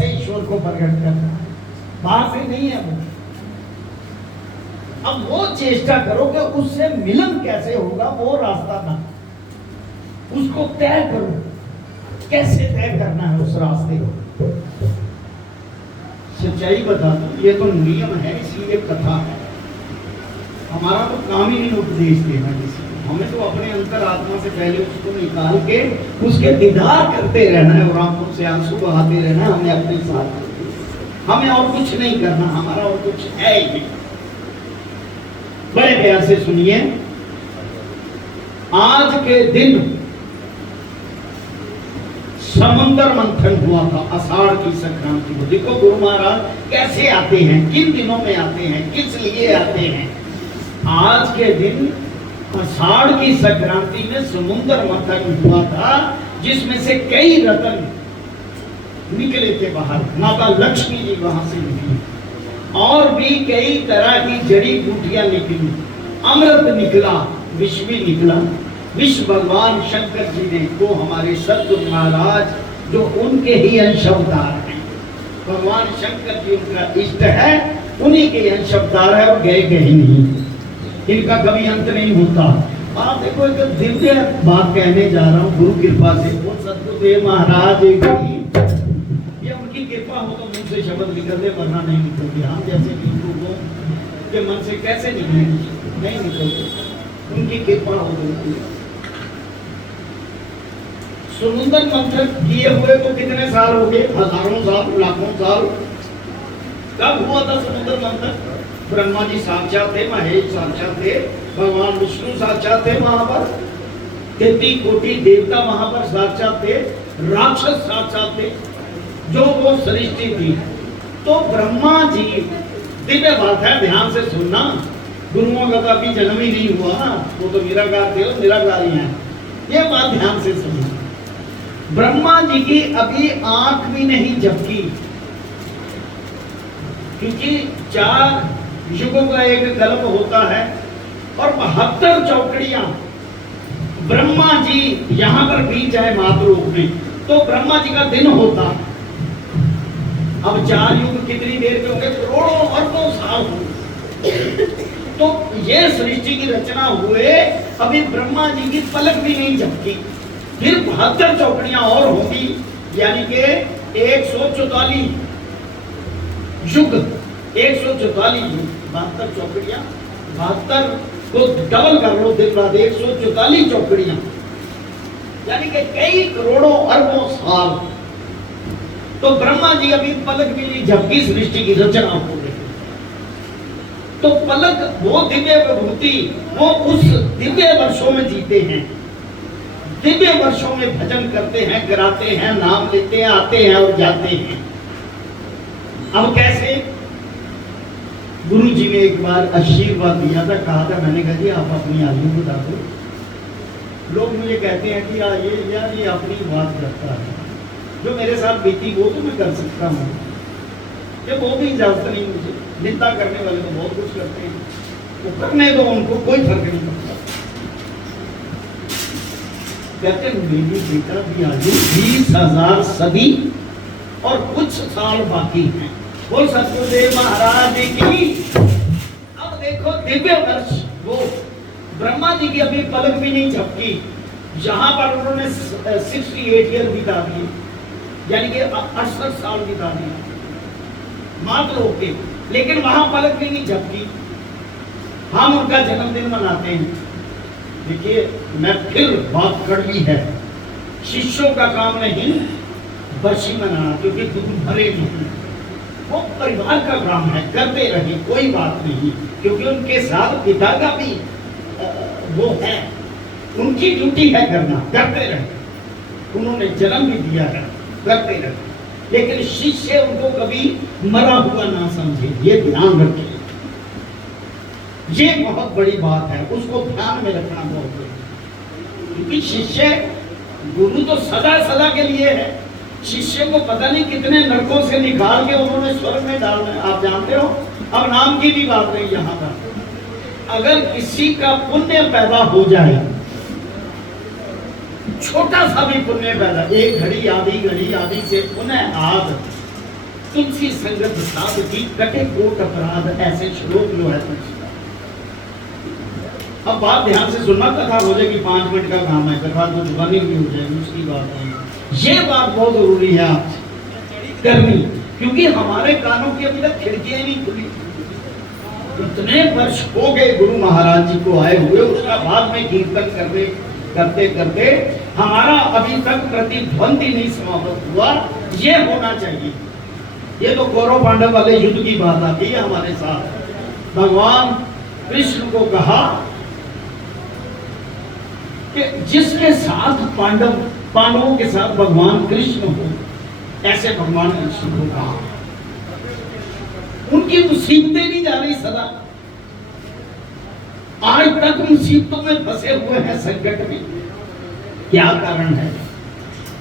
कैसे ईश्वर को प्रकट करना, बाहर से नहीं है वो। अब वो चेष्टा करो कि उससे मिलन कैसे होगा, वो रास्ता ना, उसको तय करो, कैसे तय करना है उस रास्ते को। सच्चाई बता दो, ये तो नियम है, इसलिए कथा है। हमारा तो काम ही नहीं उपदेश देना किसी को, हमें तो अपने अंतर आत्मा से पहले उसको निकाल के उसके दीदार करते रहना है और आंखों से आंसू बहाते रहना है। हमें अपने साथ, हमें और कुछ नहीं करना, हमारा और कुछ है ही नहीं। बड़े प्यार से सुनिए, आज के दिन समुद्र मंथन हुआ था, आषाढ़ की संक्रांति को। देखो गुरु महाराज कैसे आते हैं, किन दिनों में आते हैं, किस लिए आते हैं। आज के दिन आषाढ़ की संक्रांति में समुद्र मंथन हुआ था, जिसमें से कई रत्न निकले थे बाहर। माता लक्ष्मी जी वहां से निकली, और भी कई तरह की जड़ी बूटियां निकली, अमृत निकला, विष भी निकला। विष भगवान शंकर जी ने, वो हमारे सद्गुरु महाराज जो उनके ही अंश अवतार हैं, भगवान शंकर जी उनका इष्ट है, उन्हीं के अंश अवतार है और गए कहीं नहीं, इनका कभी अंत नहीं होता। आप देखो, एक दिव्य बात कहने जा रहा हूँ गुरु कृपा से। वो सद्गुरुदेव महाराज की, ये उनकी कृपा हो तो मुंह से शब्द निकलते, वरना नहीं निकलते। हम जैसे लोगों के मन से कैसे निकले, नहीं निकलते, उनकी कृपा हो गई। समुद्र मंथन किए हुए तो कितने साल हो गए, हजारों साल, लाखों साल। कब हुआ था समुद्र मंथन? ब्रह्मा जी साक्षात थे, महेश साक्षात थे, भगवान विष्णु साक्षात थे वहां पर, 33 कोटि देवता वहां पर साक्षात थे, राक्षस साक्षात थे, जो वो सृष्टि थी। तो ब्रह्मा जी, दिव्य बात है, ध्यान से सुनना, गुरुओं का अभी जन्म ही नहीं हुआ ना, वो तो निराकार थे और निराकारी हैं, ये बात ध्यान से सुनना। ब्रह्मा जी की अभी आंख भी नहीं झपकी, क्योंकि 4 युगों का एक कल्प होता है और 72 चौकड़ियां ब्रह्मा जी यहां पर भी चाहे मातृरूप में, तो ब्रह्मा जी का दिन होता। अब 4 युग कितनी देर के होंगे, करोड़ों अरबों साल होंगे। तो ये सृष्टि की रचना हुए अभी ब्रह्मा जी की पलक भी नहीं झपकी, फिर 72 चौकड़ियां और होंगी, यानी कि 144 युग, 144 युग, 72 चौकड़ियां, 72 को डबल कर लो, दिन रात 144 चौकड़ियां, यानी कि कई करोड़ों अरबों साल। तो ब्रह्मा जी अभी पलक भी नहीं झपकी, सृष्टि की रचना हो रही। तो पलक, वो दिव्य विभूति, वो उस दिव्य वर्षों में जीते हैं, दिव्य वर्षों में भजन करते हैं, कराते हैं, नाम लेते हैं, आते हैं और जाते हैं। अब कैसे? गुरु जी ने एक बार आशीर्वाद दिया था, कहा था, मैंने कहा जी आप अपनी आयु बता दो। लोग मुझे कहते हैं कि ये अपनी बात करता है, जो मेरे साथ बीती वो तो मैं कर सकता हूँ, ये वो भी इजाजत नहीं मुझे। निंदा करने वाले तो बहुत कुछ करते हैं, वो करने दो, उनको कोई फर्क नहीं पड़ता। कहते मेरी बेटा भी आयु 20,000 सदी और कुछ साल बाकी हैं। बोल सतगुरुदेव महाराज की। अब देखो दिव्य वर्ष, वो ब्रह्मा जी की अभी पलक भी नहीं झपकी, यहाँ पर उन्होंने 68 ईयर बिता दिए, यानी कि 68 साल बिता दिए मात्र होके, लेकिन वहां पलक भी नहीं झपकी। हम उनका जन्मदिन मनाते हैं। देखिए, मैं फिर बात कड़वी है, शिष्यों का काम नहीं बरसी मनाना, क्योंकि तुम भरे नहीं, वो परिवार का काम है, करते रहे, कोई बात नहीं, क्योंकि उनके साथ पिता का भी वो है, उनकी ड्यूटी है करना, करते रहे, उन्होंने जन्म भी दिया है, करते रहे। लेकिन शिष्य उनको कभी मरा हुआ ना समझे, ये ध्यान रखिए, ये बहुत बड़ी बात है, उसको ध्यान में रखना बहुत जरूरी, क्योंकि शिष्य, गुरु तो सदा सदा के लिए है, शिष्य को पता नहीं कितने नरकों से निकाल के उन्होंने स्वर्ग में डालना है, आप जानते हो। अब नाम की भी बात नहीं यहाँ पर, अगर किसी का पुण्य पैदा हो जाए, छोटा सा भी पुण्य पैदा, एक घड़ी आधी से पुण्य आद, तुलसी संगत साध की कटे कोट अपराध, ऐसे श्लोक जो है। अब बात ध्यान से सुनना, कथा हो जाएगी 5 मिनट का काम है, कथा तो जुबानी भी हो जाएगी, उसकी बात नहीं। ये बात बहुत जरूरी है आप करनी, क्योंकि हमारे कानों की अभी तक खिड़कियां नहीं खुली। इतने वर्ष हो गए गुरु महाराज जी को आए हुए, उसका बाद में कीर्तन करते करते हमारा अभी तक प्रतिध्वंद ही नहीं समाप्त हुआ। ये होना चाहिए। ये तो कौरव पांडव वाले युद्ध की बात आती है हमारे साथ। भगवान कृष्ण को कहा कि जिसके साथ पांडवों के साथ भगवान कृष्ण हो, ऐसे भगवान कृष्ण को कहा। उनकी मुसीबतें नहीं जा रही सदा, आज तक मुसीबतों में फंसे हुए हैं, संकट में। क्या कारण है?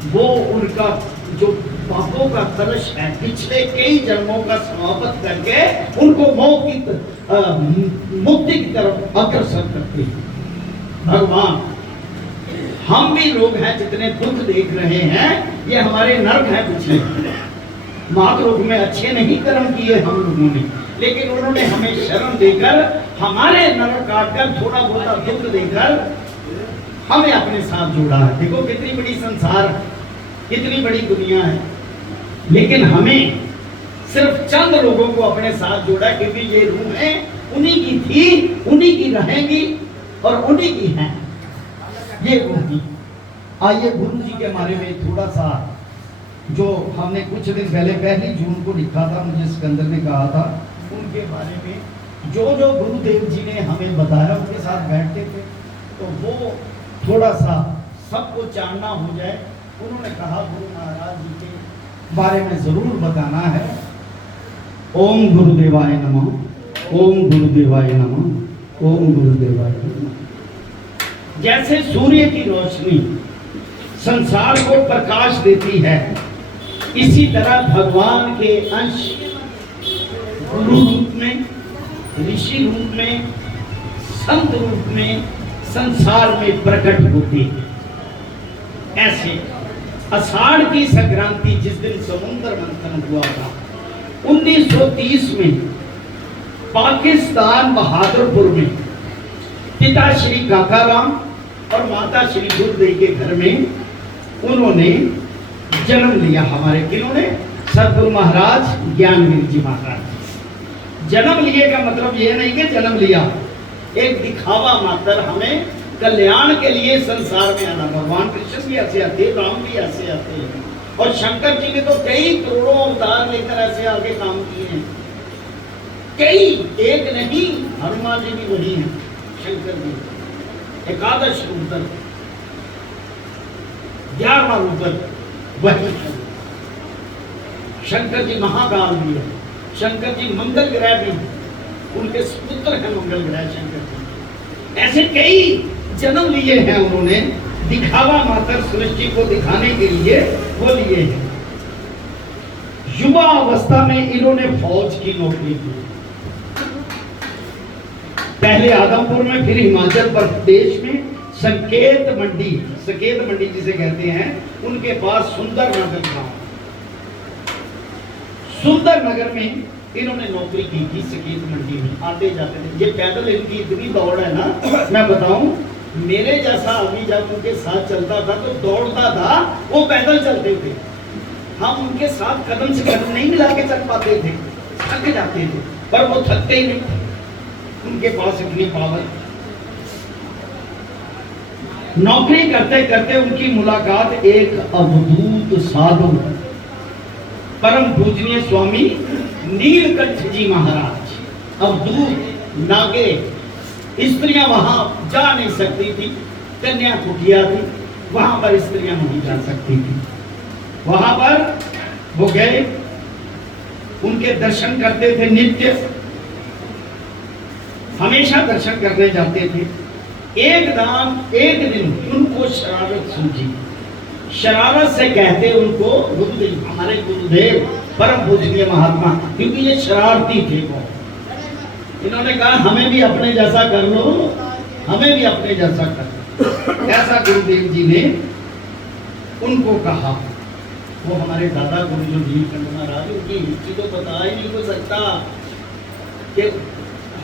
वो उनका जो पापों का कलश है, पिछले कई जन्मों का समाप्त करके उनको मुक्ति की तरफ अग्रसर करते हैं। भगवान, हम भी लोग हैं जितने दुख देख रहे हैं, ये हमारे नर्क हैं पिछले। महात्रोग में अच्छे नहीं कर्म किए हम लोगों ने, लेकिन उन्होंने हमें शरण देकर, हमारे नरक काटकर, थोड़ा बहुत दुख देकर हमें अपने साथ जोड़ा है। देखो कितनी बड़ी संसार, कितनी बड़ी दुनिया है, लेकिन हमें सिर्फ चंद लोगों को अपने साथ जोड़ा, क्योंकि ये रूहें उन्हीं की थी, उन्हीं की रहेंगी और उन्हीं की हैं ये रूहें। आइए गुरु जी के बारे में थोड़ा सा, जो हमने कुछ दिन पहले 1 जून को लिखा था, मुझे सिकंदर ने कहा था, उनके बारे में जो गुरुदेव जी ने हमें बताया, उनके साथ बैठते थे तो वो थोड़ा सा सबको जानना हो जाए। उन्होंने कहा गुरु महाराज जी के बारे में जरूर बताना है। ओम गुरुदेवाय नमः, ओम गुरुदेवाय नमः, ओम गुरुदेवाय नमः। जैसे सूर्य की रोशनी संसार को प्रकाश देती है, इसी तरह भगवान के अंश गुरु रूप में, ऋषि रूप में, संत रूप में संसार में प्रकट होते हैं। ऐसे आषाढ़ की संक्रांति जिस दिन समुद्र मंथन हुआ था 1930 में, पाकिस्तान बहादुरपुर में पिता श्री काकाराम और माता श्री गुरुदेव के घर में उन्होंने जन्म लिया। हमारे किन्होंने? सदगुरु महाराज ज्ञानवीर जी महाराज। जन्म लिए का मतलब ये नहीं कि जन्म लिया, एक दिखावा मात्र, हमें कल्याण के लिए संसार में आना। भगवान कृष्ण भी ऐसे आते, राम भी ऐसे आते हैं, और शंकर जी ने तो कई करोड़ों अवतार लेकर ऐसे आगे काम किए हैं। कई, एक नहीं, हनुमान जी भी वही हैं, शंकर जी 11 रूप, 11वां रूप वही है। शंकर जी महाकाल भी है, शंकर जी मंगल ग्रह भी, उनके पुत्र हैं मंगल ग्रह शंकर जी। ऐसे कई जन्म लिए हैं उन्होंने, दिखावा मात्र सृष्टि को दिखाने के लिए वो लिए हैं। युवा अवस्था में इन्होंने फौज की नौकरी की, पहले आदमपुर में, फिर हिमाचल प्रदेश में सकेत मंडी जिसे कहते हैं, उनके पास सुंदर नगर था। सुंदर नगर में इन्होंने नौकरी की थी, सकेत मंडी में आते जाते थे। ये पैदल इनकी इतनी दौड़ है ना, मैं बताऊं, मेरे जैसा आदमी जब उनके साथ चलता था तो दौड़ता था, वो पैदल चलते थे। हम उनके साथ कदम से कदम नहीं मिला के चल पाते थे, थक जाते थे, पर वो थकते ही नहीं थे, उनके पास इतनी पावर। नौकरी करते करते उनकी मुलाकात एक अवधूत साधु, परम पूजनीय स्वामी नीलकंठ जी महाराज, अवधूत नागे, स्त्रियां वहां जा नहीं सकती थी, कन्या कुटिया थी, वहां पर स्त्रियां नहीं जा सकती थी। वहां पर वो गए, उनके दर्शन करते थे नित्य, हमेशा दर्शन करने जाते थे। एक दिन उनको शरारत सूझी, शरारत से कहते उनको गुरुदेव, हमारे गुरुदेव परम पूजनीय महात्मा, क्योंकि ये शरारती थे वो। इन्होंने कहा हमें भी अपने जैसा कर लो, हमें भी अपने जैसा कर लो। ऐसा गुरुदेव जी ने उनको कहा। वो हमारे दादा गुरु जो नीलकंठ महाराज, उनकी हिस्ट्री तो बता ही नहीं हो सकता कि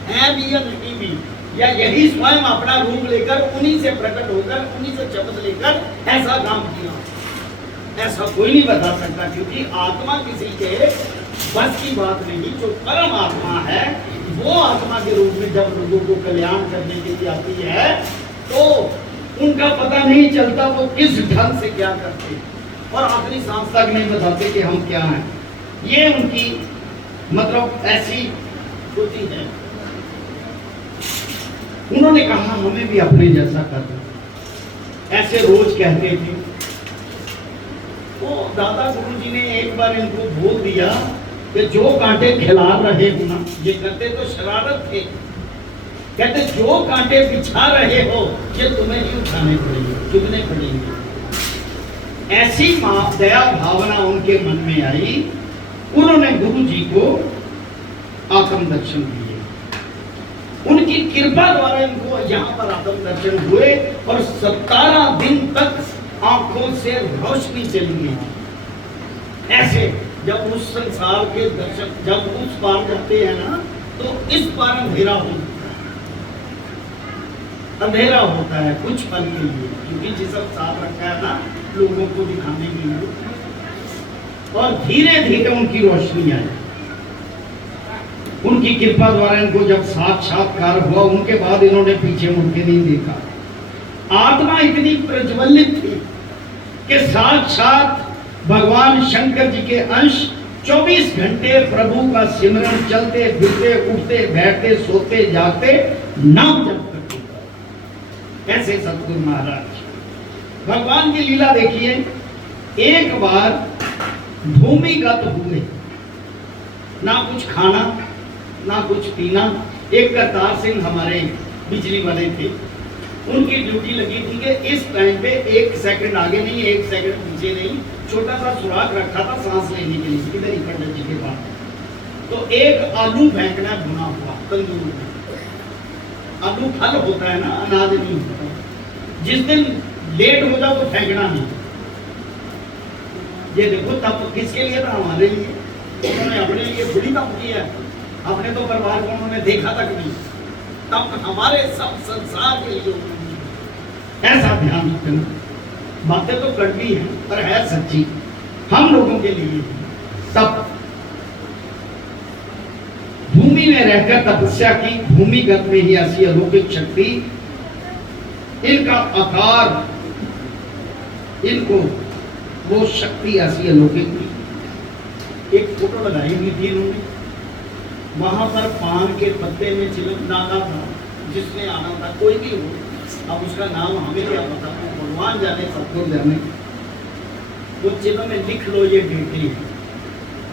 है भी या नहीं भी, या यही स्वयं अपना रूप लेकर उन्हीं से प्रकट होकर उन्हीं से शब्द लेकर ऐसा काम किया, ऐसा कोई नहीं बता सकता। क्योंकि आत्मा किसी के बस की बात नहीं। जो परम आत्मा है वो आत्मा के रूप में जब लोगों को कल्याण करने के लिए आती है तो उनका पता नहीं चलता वो किस ढंग से क्या करते और अपनी सांस तक नहीं बताते कि हम क्या हैं। ये उनकी मतलब ऐसी होती है। उन्होंने कहा हमें भी अपने जैसा कर दो, ऐसे रोज कहते थे। तो दादा गुरु जी ने एक बार इनको बोल दिया कि जो कांटे खिला रहे हो ना, ये करते तो शरारत थे, कहते जो कांटे बिछा रहे हो ये तुम्हें ही उठाने पड़ेंगे, चुगने पड़ेंगे। ऐसी दया भावना उनके मन में आई। उन्होंने गुरु जी को आत्म दर्शन दिए। उनकी कृपा द्वारा इनको यहाँ पर आत्म दर्शन हुए और 17 दिन तक आंखों से रोशनी चली गई। ऐसे जब उस संसार के दर्शन जब उस पार जाते हैं ना तो इस पार अंधेरा होता है कुछ पल के लिए, क्योंकि जिसम साफ रखा है ना लोगों को दिखाने के लिए, और धीरे धीरे उनकी रोशनी आई। उनकी कृपा द्वारा इनको जब साक्षात्कार हुआ उनके बाद इन्होंने पीछे मुड़ के नहीं देखा। आत्मा इतनी प्रज्वलित थी कि साक्षात भगवान शंकर जी के अंश 24 घंटे प्रभु का सिमरन, चलते फिरते उठते बैठते सोते जागते नाम जप करते। ऐसे सतगुरु महाराज भगवान की लीला देखिए। एक बार भूमिगत हुए, ना कुछ खाना ना कुछ पीना। एक करतार सिंह हमारे बिजली वाले थे, उनकी ड्यूटी लगी थी कि इस टाइम पे 1 सेकंड आगे नहीं 1 सेकंड पीछे नहीं, छोटा सा सुराख रखा था सांस लेने के लिए इधर ही पंडित जी के पास। तो एक आलू फेंकना भुना हुआ तंदूर में। आलू फल होता है ना, अनाज नहीं होता। जिस दिन लेट हो जाओ तो फेंकना नहीं। ये देखो तब किसके लिए था? हमारे लिए। उन्होंने अपने लिए थोड़ी तप किया, अपने तो परिवार को उन्होंने देखा तक नहीं, तब हमारे सब संसार के लिए। ऐसा ध्यान रखना। बातें तो कड़वी हैं पर है सच्ची, हम लोगों के लिए। तब भूमि में रहकर तपस्या की, भूमिगत में ही ऐसी अलौकिक शक्ति, इनका आकार, इनको वो शक्ति ऐसी अलौकिक थी। एक फोटो लगाई हुई थी इन्होंने, वहां पर पान के पत्ते में चिलम नागा था, जिसने आना था कोई भी हो, अब उसका नाम हमें क्या पता, भगवान जाने सबको जाने। वो चिन्ह में लिख लो ये ड्यूटी है,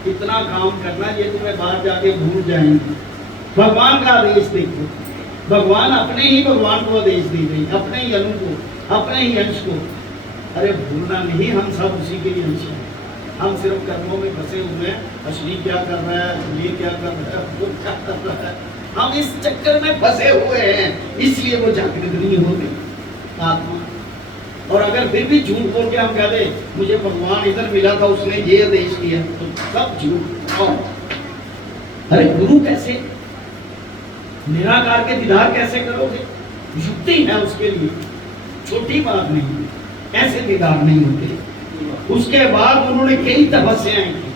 इतना काम करना, ये तुम्हें बाहर जाके भूल जाएंगे। भगवान का आदेश देखो, भगवान अपने ही भगवान को आदेश दी गई, अपने ही अनु को, अपने ही अंश को। अरे भूलना नहीं, हम सब उसी के लिए अंश हैं। हम सिर्फ कर्मों में फंसे हुए हैं, असली क्या कर रहा है, ये क्या कर रहा है, वो क्या कर रहा है, हम इस चक्कर में फंसे हुए हैं, इसलिए वो जागृत नहीं होते आत्मा। और अगर फिर भी झूठ बोल के हम कह दे मुझे भगवान इधर मिला था, उसने ये आदेश किया, तो सब झूठ। अरे गुरु कैसे, निराकार के दीदार कैसे करोगे? युक्ति है उसके लिए, छोटी बात नहीं, ऐसे दीदार नहीं होते। उसके बाद उन्होंने कई तपस्याएं की,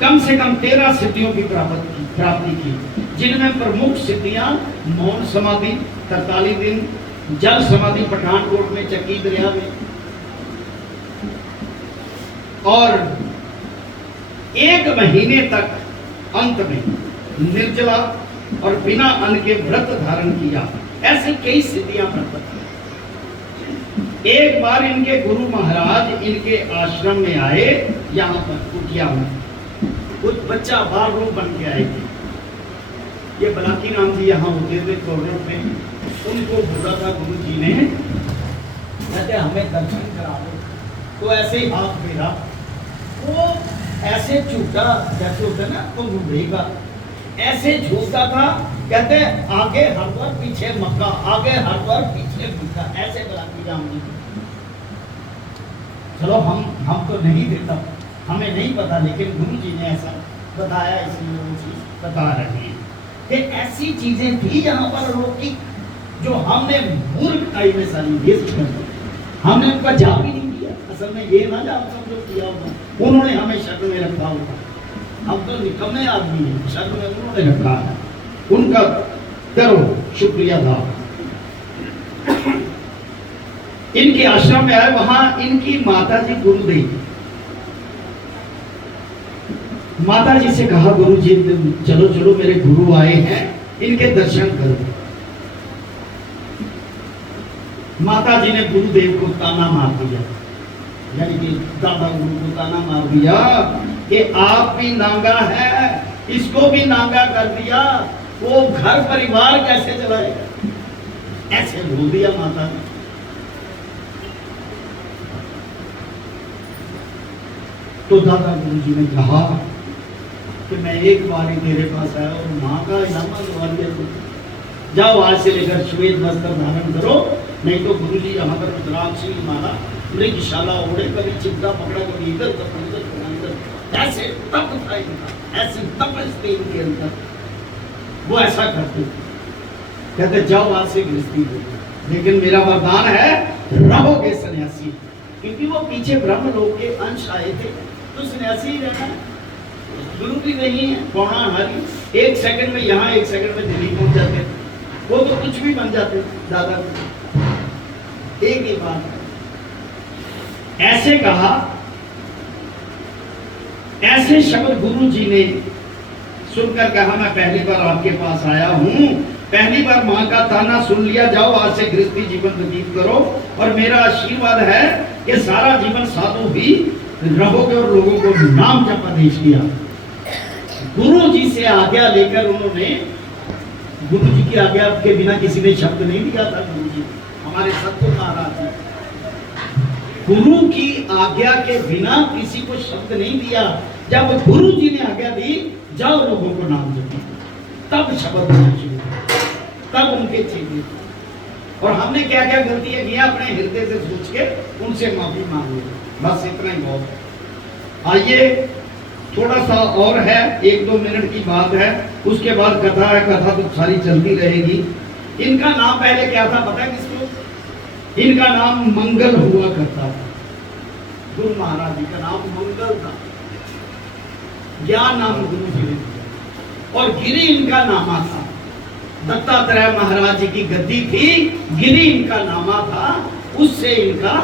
कम से कम 13 सिद्धियों की प्राप्ति की, जिनमें प्रमुख सिद्धियां मौन समाधि 43 दिन, जल समाधि पठानकोट में चक्की दरिया में, और 1 महीने तक अंत में निर्जला और बिना अन्न के व्रत धारण किया। ऐसी कई सिद्धियां प्राप्त की। एक बार इनके गुरु महाराज इनके आश्रम में आए, यहाँ पर कुटिया में कुछ बच्चा बाल रूप बन के आए थे। ये बलाकी नाम जी यहाँ होते थे कोर्नर में, उनको बोला था गुरु जी ने, कहते हमें दर्शन करा दो। तो ऐसे ही हाथ फेरा, वो ऐसे झूठा जैसे होता है ना तो घूमेगा, ऐसे झूठता था। कहते आगे हरिद्वार पीछे मक्का, आगे हरिद्वार पीछे मक्का, ऐसे बलाकी राम जी चलो हम तो नहीं देता, हमें नहीं पता, लेकिन गुरु जी ने ऐसा बताया, इसलिए वो चीज बता रहे हैं कि ऐसी चीजें थी यहाँ पर रोकी जो हमने मूर्खताई में सारी वेस्ट कर दी, हमने उनका जा भी नहीं दिया। असल में ये ना जान समझो किया होगा, उन्होंने हमें शर्त में रखा होगा, हम तो निकम्मे आदमी हैं, शर्त में उन्होंने रखा है, उनका करो शुक्रिया अदा। इनके आश्रम में आए, वहां इनकी माता जी गुरुदेव, माता जी से कहा गुरु जी चलो चलो मेरे गुरु आए हैं, इनके दर्शन करो। माता जी ने गुरुदेव को ताना मार दिया, यानी कि दादा गुरु को ताना मार दिया कि आप भी नांगा है, इसको भी नांगा कर दिया, वो घर परिवार कैसे चलाएगा, ऐसे बोल दिया माता ने। तो दादा गुरु जी ने कहा कि मैं एक बार ही तेरे पास आया और माँ का इनामा दवा दिया, जाओ आज से लेकर श्वेत वस्त्र धारण करो, नहीं तो गुरु जी यहाँ पर रुद्राक्षी माला मृगशाला ओढ़े, कभी चिपटा पकड़ा, कभी इधर कभी उधर, ऐसे तप था इनका, ऐसे तपस्या इनके अंदर, वो ऐसा करते, कहते जाओ आज से गृहस्थी हो, लेकिन मेरा वरदान है रहोगे सन्यासी, क्योंकि वो पीछे ब्रह्म लोक के अंश आए थे, तो सन्यासी ही रहना, गुरु भी नहीं है, पौना हमारी, एक सेकंड में यहाँ, एक सेकंड में दिल्ली पहुंच जाते, वो तो कुछ भी बन जाते दादा। एक ही बात ऐसे कहा, ऐसे शब्द गुरु जी ने सुनकर कहा मैं पहली बार आपके पास आया हूं, पहली बार मां का ताना सुन लिया, जाओ आज से गृहस्थी जीवन व्यतीत करो, और मेरा आशीर्वाद है कि सारा जीवन साधु भी रहोगे और लोगों को नाम जप आदेश दिया। गुरु जी से आज्ञा लेकर उन्होंने, गुरु जी की आज्ञा के बिना किसी ने शब्द नहीं दिया था, गुरु जी हमारे सत्य महाराज जी, गुरु की आज्ञा के बिना किसी को शब्द नहीं दिया। जब गुरु जी ने आज्ञा दी जाओ लोगों को नाम जपो, तब शब्द बोलना शुरू, तब उनके चेले। और हमने क्या क्या गलतियां किया अपने हृदय से सोच के उनसे माफी मांग ली, बस इतना ही बहुत है। आइए थोड़ा सा और है, 1-2 मिनट की बात है, उसके बाद कथा है, कथा तो सारी चलती रहेगी। इनका नाम पहले क्या था पता है किसको? इनका नाम मंगल हुआ करता था, गुरु महाराज जी का नाम मंगल था, ज्ञान नाम गुरु जी ने दिया, और गिरी इनका नामा था। दत्तात्रेय महाराज जी की गद्दी थी, गिरी इनका नामा था, उससे इनका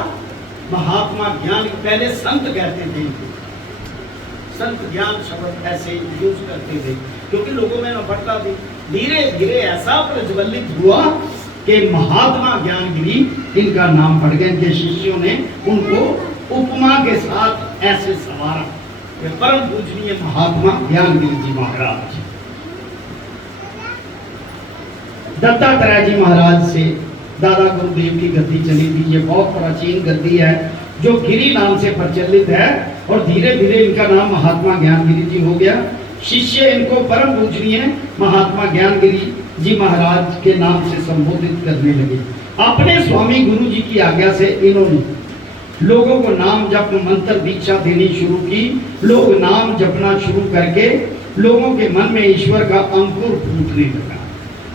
महात्मा ज्ञान, पहले संत कहते थे, संत ज्ञान शब्द ऐसे यूज करते थे, क्योंकि लोगों में नफरता थी। धीरे धीरे ऐसा प्रज्वलित हुआ कि महात्मा ज्ञानगिरी इनका नाम पड़ गया। इनके शिष्यों ने उनको उपमा के साथ ऐसे सवारा, परम पूजनीय महात्मा ज्ञानगिरी जी महाराज। दत्तात्रेय जी महाराज से दादा गुरुदेव की गद्दी चली थी, ये बहुत प्राचीन गद्दी है जो गिरी नाम से प्रचलित है, और धीरे धीरे इनका नाम महात्मा ज्ञानगिरी जी हो गया। शिष्य इनको परम पूजनीय महात्मा ज्ञानगिरी जी महाराज के नाम से संबोधित करने लगे। अपने स्वामी गुरु जी की आज्ञा से इन्होंने लोगों को नाम जप मंत्र दीक्षा देनी शुरू की। लोग नाम जपना शुरू करके लोगों के मन में ईश्वर का अंकुर फूटने लगा।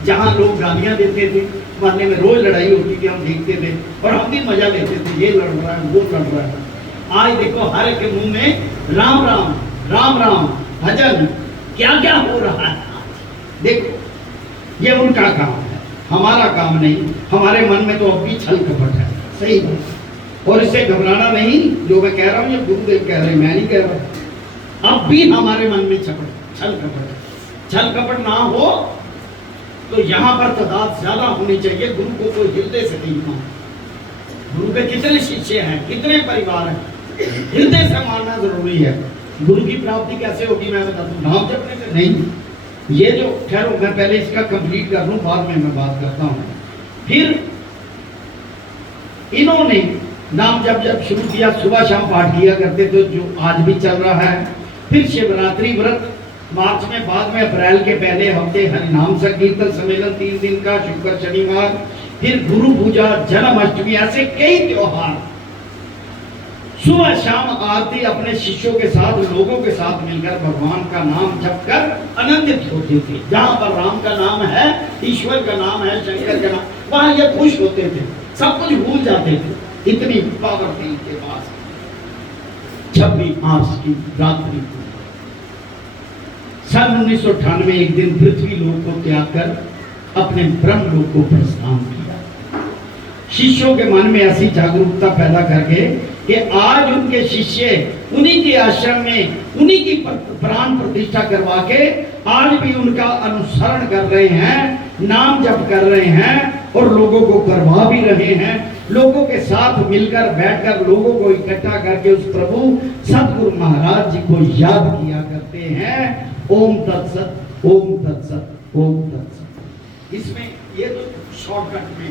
जहाँ लोग गालियां देते थे, मानने में रोज लड़ाई होती थी, हम देखते थे और हम भी मजा लेते थे, ये लड़ रहा है वो लड़ रहा है। आज देखो हर के मुंह में राम राम राम राम भजन, क्या क्या हो रहा है। देखो ये उनका काम है, हमारा काम नहीं। हमारे मन में तो अब भी छल कपट है, सही बात, और इससे घबराना नहीं। जो मैं कह रहा हूँ ये गुरुदेव कह रहे हैं, मैं नहीं कह रहा। अब भी हमारे मन में छल कपट ना हो तो यहाँ पर तादाद ज्यादा होनी चाहिए। गुरु को कोई हृदय से नहीं मानता। गुरु के कितने शिष्य हैं, कितने परिवार हैं, हृदय से मानना जरूरी है। गुरु की प्राप्ति कैसे होगी मैं बता दूं, नाम जपने से नहीं। ये जो ठहरो, मैं पहले इसका कंप्लीट कर लूं, बाद में मैं बात करता हूँ। फिर इन्होंने नाम जब शुरू किया, सुबह शाम पाठ किया करते थे, जो आज भी चल रहा है। फिर शिवरात्रि व्रत मार्च में, बाद में अप्रैल के पहले हफ्ते हरिनाम संकीर्तन सम्मेलन 3 दिन का, शुक्र शनिवार। फिर गुरु पूजा, जन्माष्टमी, ऐसे कई त्योहार सुबह शाम आरती अपने शिष्यों के साथ, लोगों के साथ मिलकर भगवान का नाम जप कर आनंदित होते थे। जहां पर राम का नाम है, ईश्वर का नाम है, शंकर का नाम, वहां ये खुश होते थे, सब कुछ भूल जाते थे। इतनी पावर थी इनके पास। 26 मार्च की रात्रि को सन 1998 एक दिन पृथ्वी लोक को त्याग कर अपने ब्रह्म लोक को प्रस्थान किया। शिष्यों के मन में ऐसी जागरूकता पैदा करके कि आज उनके शिष्य उन्हीं के आश्रम में उन्हीं की प्राण प्रतिष्ठा करवा के आज भी उनका अनुसरण कर रहे हैं, नाम जप कर रहे हैं और लोगों को करवा भी रहे हैं। लोगों के साथ मिलकर बैठकर लोगों को इकट्ठा करके उस प्रभु सतगुरु महाराज जी को याद किया करते हैं। ओम तत्सत, ओम तत्सत, ओम तत्सत। इसमें ये तो शॉर्टकट में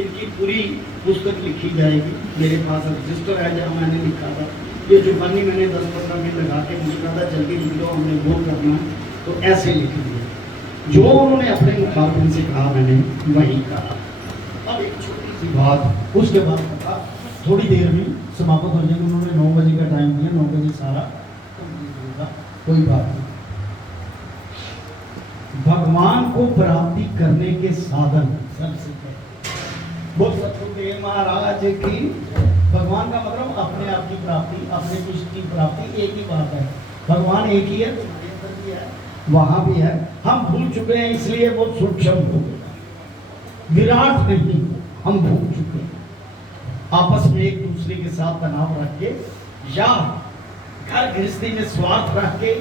इनकी पूरी पुस्तक लिखी जाएगी। मेरे पास रजिस्टर है जहाँ मैंने लिखा था। ये जुबानी मैंने 10-15 मिनट लगा के लिखा था, जल्दी लिख लो, हमने वो करना है, तो ऐसे लिख दिया। जो उन्होंने अपने मुखातिब से कहा मैंने वही कहा। अब एक छोटी सी बात, उसके बाद कथा थोड़ी देर में समाप्त हो जाएगी। उन्होंने 9 बजे का टाइम दिया, 9 बजे सारा होगा, कोई बात नहीं। भगवान को प्राप्ति करने के साधन सबसे बोल सतगुरुदेव महाराज की। भगवान का मतलब अपने आप की प्राप्ति, अपने इष्ट की प्राप्ति, एक ही बात है। भगवान एक ही है, तुम्हारे अंदर भी है, वहां भी है। हम भूल चुके हैं, इसलिए वो सूक्ष्म हो गया, विराट नहीं, हम भूल चुके हैं। आपस में एक दूसरे के साथ तनाव रख के या घर गृहस्थी में स्वार्थ रख के,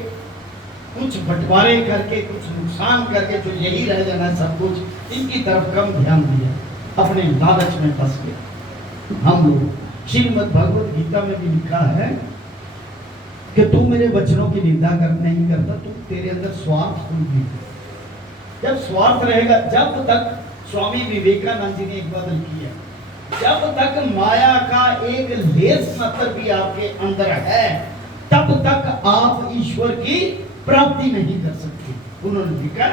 कुछ बंटवारे करके, कुछ नुकसान करके जो यही रह जाना सब कुछ, इनकी तरफ कम ध्यान दिया, अपने लालच में फंस गए हम लोग। श्रीमद् भगवत गीता में भी लिखा है कि तू मेरे वचनों की निंदा नहीं करता, तू तेरे अंदर स्वार्थ होगी। जब स्वार्थ रहेगा, जब तक स्वामी विवेकानंद जी ने एक बात लिखी है, जब तक माया का एक लेस मात्र भी आपके अंदर है, तब तक आप ईश्वर की प्राप्ति नहीं कर सकते। उन्होंने लिखा,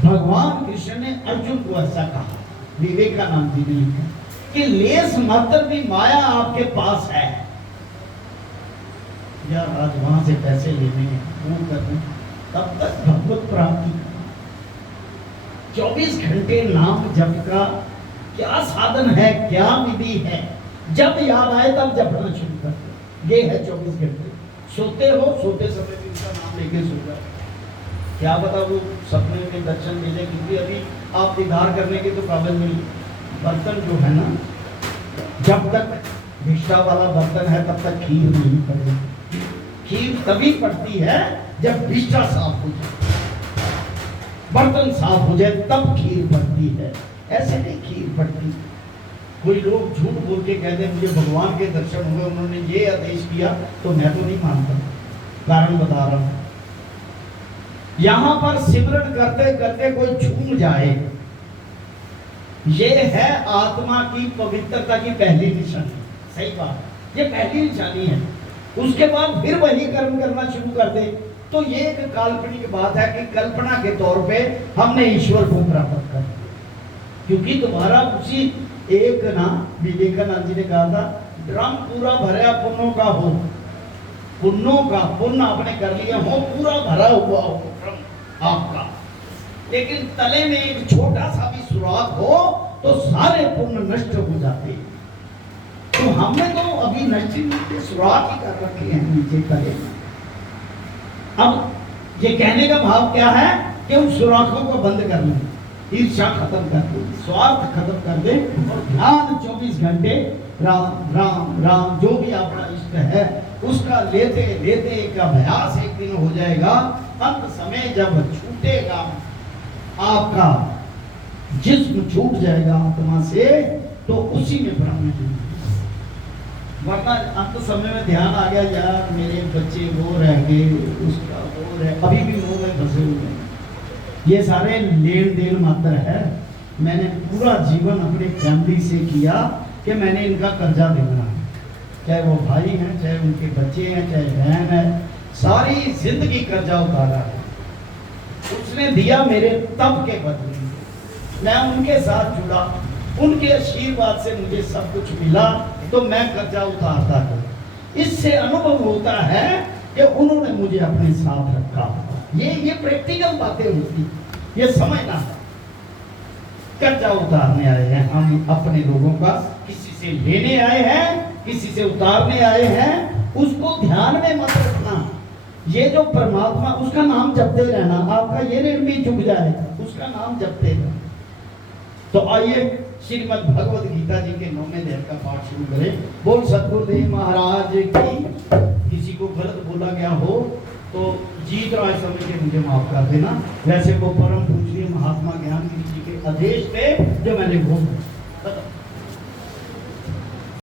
भगवान कृष्ण ने अर्जुन को ऐसा कहा, विवेकानंद जी ने लिखा कि लेस मात्र भी माया आपके पास है, यार आज वहां से पैसे लेने हैं, वो करने, तब तक भगवत प्राप्ति। 24 घंटे नाम जप का क्या साधन है, क्या विधि है। जब याद आए तब जपना शुरू कर दो, ये है 24 घंटे। सोते हो, सोते समय भी उनका नाम लेके सो जाओ, क्या पता वो सपने में दर्शन मिले, क्योंकि अभी आप दीदार करने के तो काबिल नहीं। बर्तन जो है ना, जब तक भिक्षा वाला बर्तन है तब तक खीर नहीं पड़ेगी। खीर तभी पड़ती है जब भिक्षा साफ हो जाए, बर्तन साफ हो जाए तब खीर पड़ती है, ऐसे नहीं खीर पड़ती। कोई लोग झूठ बोल के कहते हैं मुझे भगवान के दर्शन हुए, उन्होंने ये आदेश किया, तो मैं तो नहीं मानता। कारण बता रहा हूं, यहां पर सिमरन करते करते कोई झूम जाए, ये है आत्मा की पवित्रता की पहली निशानी। सही बात, ये पहली निशानी है। उसके बाद फिर वही कर्म करना शुरू कर दे, तो ये एक काल्पनिक बात है कि कल्पना के तौर पे हमने ईश्वर को प्राप्त कर, क्योंकि तुम्हारा उसी एक ना, विवेकानंद जी ने कहा था, ड्रम पूरा भरा पुण्यों का हो, पुण्यों का, पुण्य आपने कर लिया हो, पूरा भरा हुआ हो ड्रम आपका, लेकिन तले में एक छोटा सा भी सुराख हो तो सारे पुण्य नष्ट हो जाते हैं। तो हमने तो अभी नष्ट सुराख ही कर रखे हैं नीचे तले में। अब ये कहने का भाव क्या है कि उन सुराखों को बंद कर लें, ईर्ष्या खत्म कर दे, स्वार्थ खत्म कर दे और ध्यान 24 घंटे राम राम राम, जो भी आपका इष्ट है उसका लेते लेते एक अभ्यास एक दिन हो जाएगा। अंत समय जब छूटेगा आपका जिस्म, छूट जाएगा आत्मा से, तो उसी में ब्रह्म जी। वरना अंत समय में ध्यान आ गया, यार मेरे बच्चे वो रह गए, उसका वो रह, अभी भी मुंह में फंसे हुए हैं। ये सारे लेन देन मात्र है। मैंने पूरा जीवन अपने फैमिली से किया कि मैंने इनका कर्जा देना है, चाहे वो भाई हैं, चाहे उनके बच्चे हैं, चाहे बहन है, सारी जिंदगी कर्जा उतारा है। उसने दिया मेरे तब के बदले, मैं उनके साथ जुड़ा, उनके आशीर्वाद से मुझे सब कुछ मिला। तो मैं कर्जा उतारता हूँ। इससे अनुभव होता है कि उन्होंने मुझे अपने साथ रखा। ये प्रैक्टिकल बातें होती, ये समझना है। कर्जा उतारने आए हैं हम अपने लोगों का, किसी से लेने आए हैं, किसी से उतारने आए हैं, उसको ध्यान में मत रखना। ये जो परमात्मा, उसका नाम जपते रहना, आपका ये ऋण भी चुक जाए, उसका नाम जपते रहना। तो आइए श्रीमद् भगवद गीता जी के 9वें अध्याय का पाठ शुरू करें। बोल सतगुरुदेव महाराज की। किसी को गलत बोला गया हो तो जीत राय समझ के मुझे माफ कर देना। वैसे वो परम पूजनीय महात्मा ज्ञान जी के आदेश थे जो मैंने बोला।